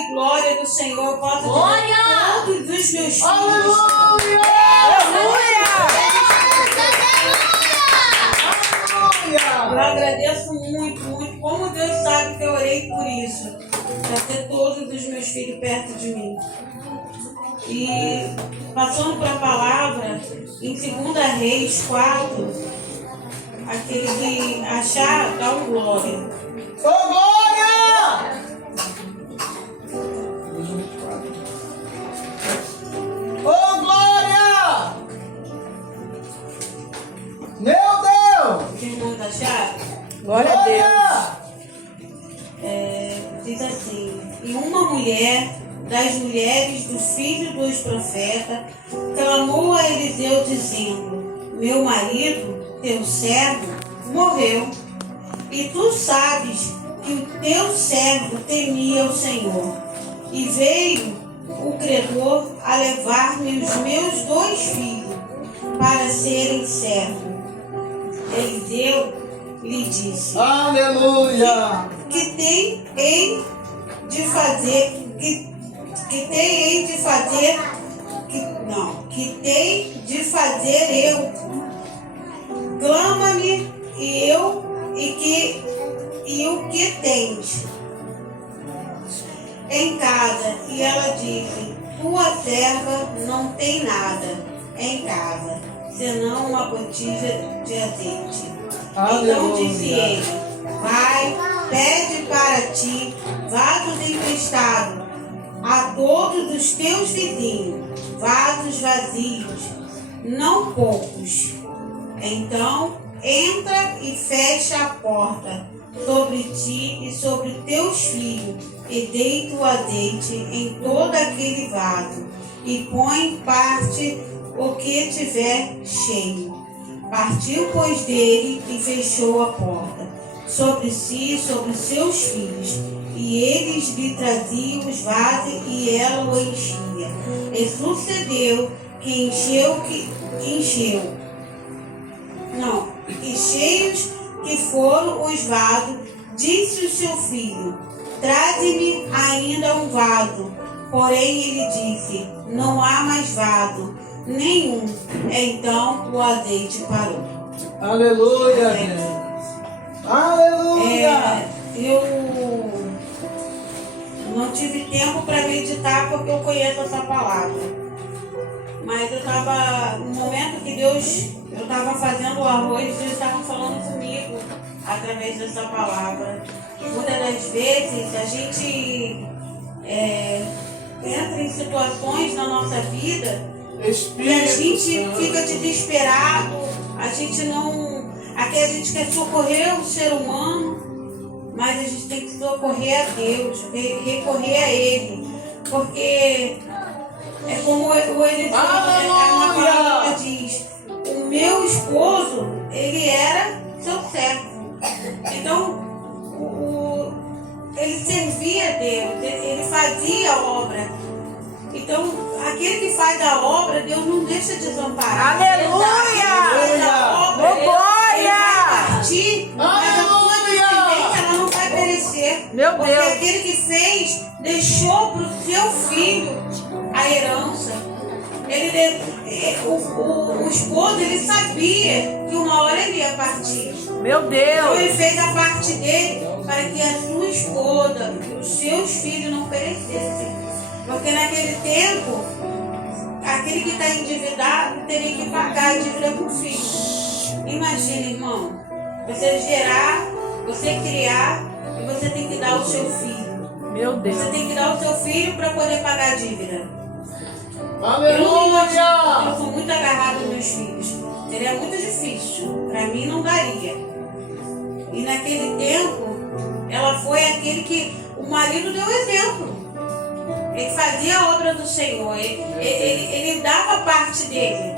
e glória do Senhor possa Glória! todos os meus filhos. Aleluia! Eu agradeço muito, muito. Como Deus sabe que eu orei por isso. Para ter todos os meus filhos perto de mim. E passando para a palavra, em 2 Reis 4, aquele que achar, dá um glória. Ô, glória! Ô, glória! Meu Deus! Os irmãos acharam? Glória a Deus. Diz assim: e uma mulher das mulheres dos filhos dos profetas clamou a Eliseu dizendo: meu marido, teu servo, morreu, e tu sabes que o teu servo temia o Senhor, e veio o credor a levar-me os meus 2 filhos para serem servos. Eliseu lhe disse: Aleluia! que tem hei de fazer eu, clama-me e o que tens em casa. E ela disse: tua serva não tem nada em casa, senão uma botija de azeite. Então disse ele: vai, pede para ti vasos emprestados a todos os teus vizinhos, vasos vazios, não poucos. Então entra e fecha a porta sobre ti e sobre teus filhos, e deita o azeite em todo aquele vaso, e põe parte o que tiver cheio. Partiu, pois, dele e fechou a porta sobre si e sobre seus filhos, e eles lhe traziam os vasos e ela o enchia. E sucedeu que e cheios que foram os vasos, disse o seu filho: traze-me ainda um vaso. Porém ele disse: não há mais vaso nenhum. Então o azeite parou. Aleluia! Deus. Aleluia! Eu não tive tempo para meditar porque eu conheço essa palavra. Mas eu estava, no momento que eu estava fazendo o arroz, Deus estava falando comigo através dessa palavra. Muitas das vezes a gente entra em situações na nossa vida e a gente fica desesperado, aqui a gente quer socorrer o ser humano, mas a gente tem que socorrer a Deus, recorrer a Ele, porque é como o Eliseu, a palavra diz: o meu esposo, ele era seu servo. Então, ele servia a Deus, ele fazia a obra. Então, aquele que faz a obra, Deus não deixa desamparar. Aleluia! Ele vai partir, mas a sua descendência ela não vai perecer. Meu porque Deus. aquele que fez, deixou para o seu filho a herança. O esposo, ele sabia que uma hora ele ia partir. Meu Então Deus. ele fez a parte dele para que a sua esposa, os seus filhos não perecessem. Porque naquele tempo, aquele que está endividado teria que pagar a dívida para o filho. Imagina, irmão, você gerar, você criar e você tem que dar ao seu filho. Meu Deus. Você tem que dar ao seu filho para poder pagar a dívida. Aleluia! Eu sou muito agarrada aos meus filhos. Seria muito difícil. Para mim não daria. E naquele tempo, ela foi aquele que o marido deu exemplo. Ele fazia a obra do Senhor. Ele dava parte dele.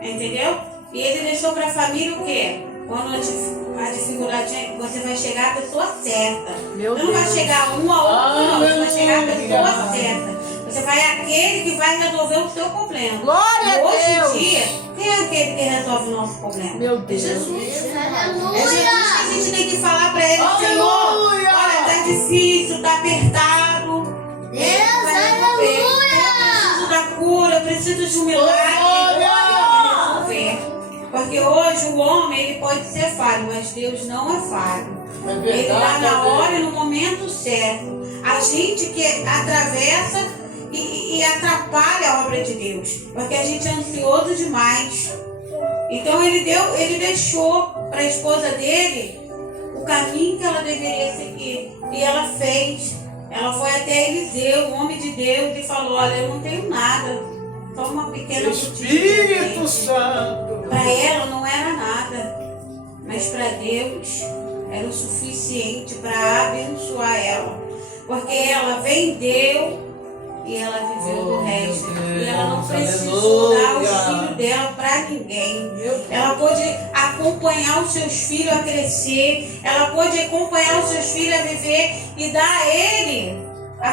Entendeu? E ele deixou para a família o quê? Quando a dificuldade, você vai chegar à pessoa certa. Meu Você não vai Deus. chegar um a outro, não. Você vai chegar à pessoa Aleluia. certa. Você vai àquele que vai resolver o seu problema. Glória a Hoje Deus. em dia, quem é aquele que resolve o nosso problema? Meu Deus. Jesus. É Jesus que Aleluia! a gente tem que falar para ele: Senhor, Aleluia. olha, tá difícil, tá apertado. precisa de um milagre para resolver. Porque hoje o homem ele pode ser falho, mas Deus não é falho. É verdade, Ele dá na hora e no momento certo. A gente que atravessa e atrapalha a obra de Deus, porque a gente é ansioso demais. Então ele deixou para a esposa dele o caminho que ela deveria seguir. E ela fez. Ela foi até Eliseu, o homem de Deus, e falou: olha, eu não tenho nada. Só uma pequena Espírito Santo. Para ela não era nada, mas para Deus era o suficiente para abençoar ela. Porque ela vendeu e ela viveu do resto. E ela não precisou dar os filhos dela para ninguém. Ela pôde acompanhar os seus filhos a crescer. Ela pôde acompanhar os seus filhos a viver e dar a ele a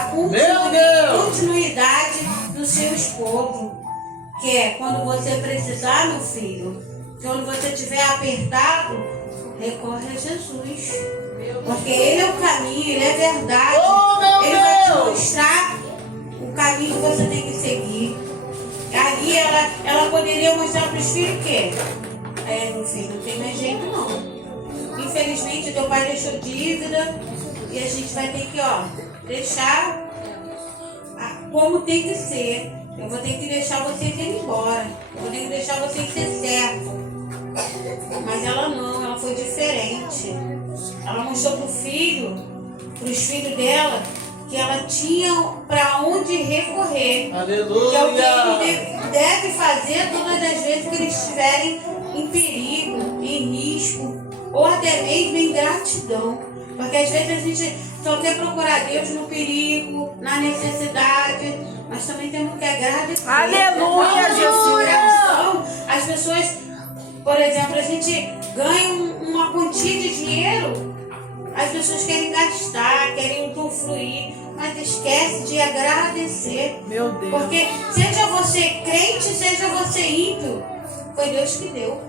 continuidade do seu esposo. Que é quando você precisar, meu filho, quando você estiver apertado, recorre a Jesus. Porque Ele é o caminho, Ele é a verdade. Ele vai te mostrar o caminho que você tem que seguir. Ali ela poderia mostrar para os filhos o quê? Meu filho, não tem mais jeito não. Infelizmente, teu pai deixou dívida e a gente vai ter que, deixar como tem que ser. Eu vou ter que deixar vocês irem embora. Eu vou ter que deixar vocês ser certos. Mas ela não, ela foi diferente. Ela mostrou para os filhos dela, que ela tinha para onde recorrer. Aleluia. Que é o que ele deve fazer todas as vezes que eles estiverem em perigo, em risco, ou até mesmo em gratidão. Porque às vezes a gente só quer procurar Deus no perigo, na necessidade, mas também temos que agradecer. Aleluia, Jesus! Gratidão. As pessoas, por exemplo, a gente ganha uma quantia de dinheiro, as pessoas querem gastar, querem usufruir, mas esquece de agradecer. Meu Deus. Porque seja você crente, seja você ímpio, foi Deus que deu.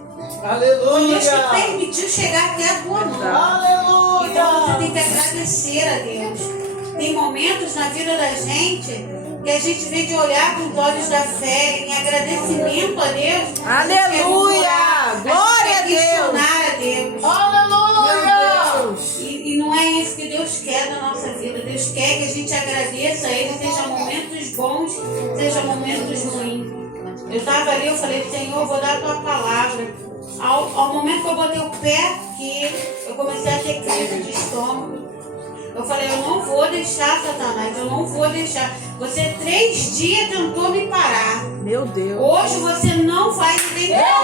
Aleluia. Foi Deus que permitiu chegar até a tua mão. Aleluia. Então você tem que agradecer a Deus. Tem momentos na vida da gente que a gente vem de olhar com os olhos da fé, em agradecimento a Deus. Aleluia! Glória a Deus! Questionar a Deus. Aleluia. E não é isso que Deus quer da nossa vida. Deus quer que a gente agradeça a Ele, seja momentos bons, seja momentos ruins. Eu estava ali, eu falei: Senhor, eu vou dar a tua palavra. Ao momento que eu botei o pé aqui, eu comecei a ter crise de estômago. Eu falei: eu não vou deixar, Satanás, eu não vou deixar. Você 3 dias tentou me parar. Meu Deus. Hoje você não vai me deixar.